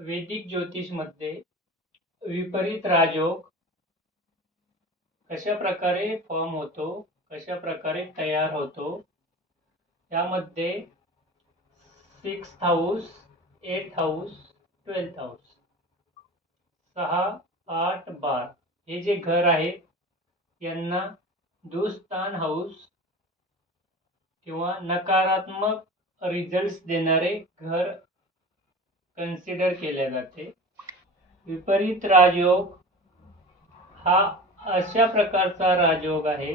वैदिक ज्योतिषमध्ये विपरीत राजयोग कशा प्रकारे फॉर्म होतो, कशा प्रकारे तयार होतो, यामध्ये 6th house, 8th house, 12th house, 6, 8, 12 हे जे घर आहेत यांना दुस्थान हाऊस किंवा नकारात्मक रिझल्ट्स देणारे घर कन्सिडर केले जाते. विपरीत राजयोग हा अशा प्रकारचा राजयोग आहे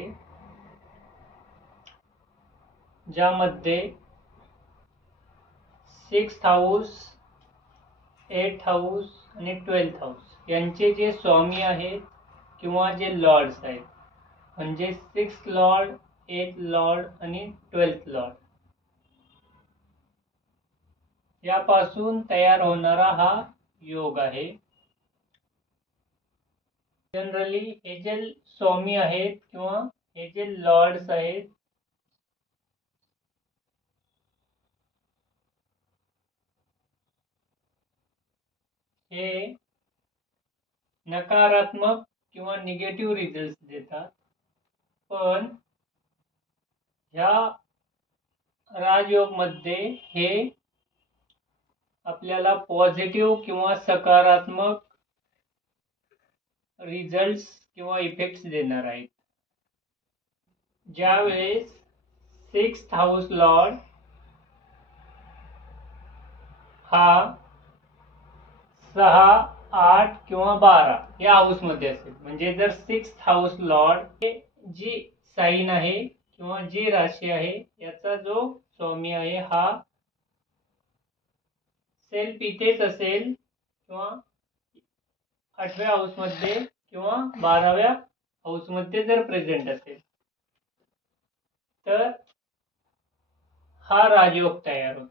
ज्यामध्ये 6th हाऊस, 8th हाऊस आणि 12th हाऊस यांचे जे स्वामी आहेत किंवा जे लॉर्ड्स आहेत, म्हणजे 6th लॉर्ड, 8th लॉर्ड आणि 12th लॉर्ड यापासून तयार होणारा हा योग आहे. जनरली हे जे स्वामी आहेत किंवा हे जे लॉर्ड्स आहेत हे नकारात्मक किंवा निगेटिव्ह रिझल्ट्स देतात, पण ह्या राजयोग मध्ये हे आपल्याला पॉझिटिव्ह किंवा सकारात्मक रिझल्ट्स किंवा इफेक्ट्स देणार आहेत. ज्यावेळेस 6th हाऊस लॉर्ड हा 6, 8 किंवा 12 या हाऊस मध्ये असेल, म्हणजे जर 6th हाऊस लॉर्ड जी साइन आहे किंवा जी राशी आहे याचा जो स्वामी आहे हा सेल्फ इथेच असेल किंवा 8व्या हाऊस मध्ये किंवा 12व्या हाऊस मध्ये जर प्रेझेंट असेल तर हा राजयोग तयार होतो.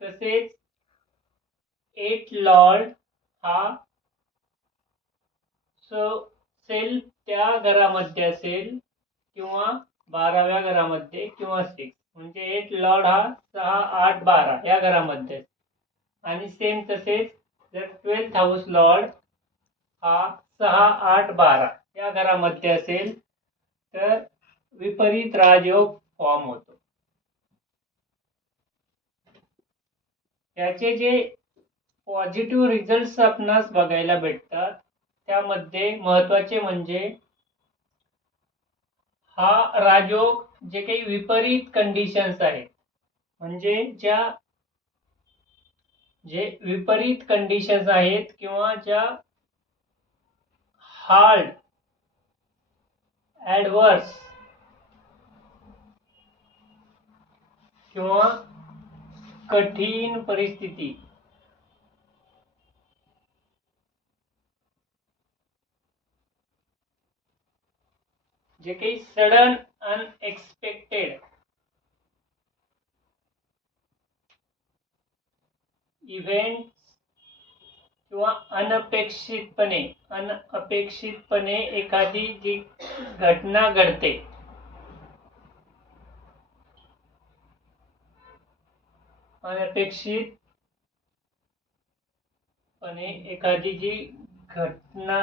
तसेच 8th लॉर्ड हा सेल्फ त्या घरामध्ये असेल किंवा 12व्या घरामध्ये किंवा 6, म्हणजे 8th लॉर्ड हा 6, 8, 12 या घरामध्ये, आणि सेम तसेच जर 12th हाऊस लॉर्ड हा 6, 8, 12 या घरामध्ये असेल तर विपरीत राजयोग फॉर्म होतो. याचे जे पॉझिटिव्ह रिझल्ट्स आपणास बघायला भेटतात त्यामध्ये महत्वाचे म्हणजे हा राजयोग जे काही विपरीत कंडिशन्स आहेत, म्हणजे जे विपरीत कंडिशन्स आहेत किंवा ज्या हार्ड, ॲडव्हर्स किंवा कठीण परिस्थिती जे काही सडन अनएक्सपेक्टेड इव्हेंट किंवा अनपेक्षितपणे एखादी जी घटना घडते, अनपेक्षितपणे एखादी जी घटना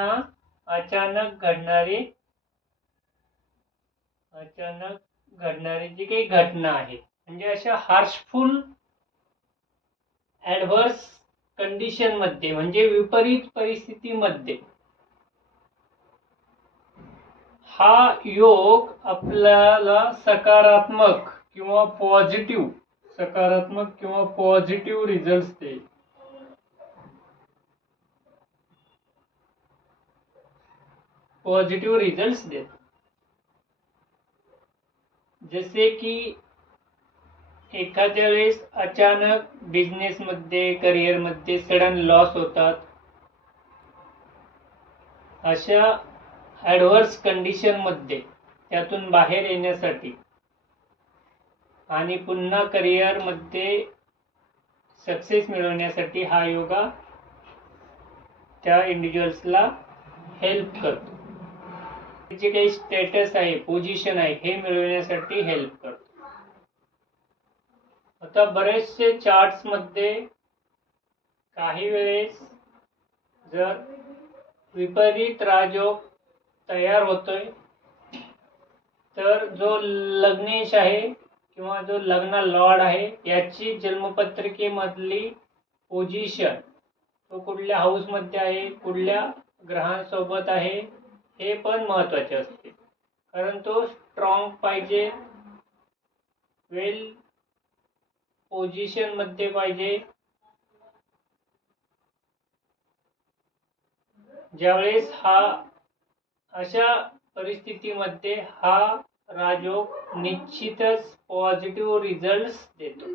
अचानक घडणारी जी काही घटना आहे, म्हणजे अशा हार्शफुल ॲडव्हर्स कंडिशन मध्ये, म्हणजे विपरीत परिस्थितीमध्ये हा योग आपल्याला सकारात्मक किंवा पॉझिटिव्ह रिझल्ट्स देईल. पॉझिटिव्ह रिझल्ट्स देतो. जसे की एखाद्या वेळेस अचानक बिझनेस मध्ये, करिअर मध्ये सडन लॉस होतात. अशा ॲडव्हर्स कंडिशन मध्ये त्यातून बाहेर येण्यासाठी आणि पुन्हा करिअर मध्ये सक्सेस मिळवण्यासाठी हा योगा त्या इंडिव्हिज्युअल्सला हेल्प करतो. जे काही स्टेटस आहे, पोझिशन आहे हे मिळवण्यासाठी हेल्प करतो. आता बरेचसे चार्ट्स मध्ये काही वेळेस जर विपरीत राजयोग तयार होतोय तर जो लग्नेश आहे किंवा जो लग्न लॉर्ड आहे याची जन्मपत्रिकेमधली पोझिशन तो कुठल्या हाऊसमध्ये आहे, कुठल्या ग्रहांसोबत आहे हे पण महत्त्वाचे असते. कारण तो स्ट्रॉंग पाहिजे, वेल पोझिशन मध्ये पाहिजे. ज्यावेळेस अशा परिस्थितीमध्ये हा राजयोग निश्चितच पॉझिटिव्ह रिझल्ट देतो.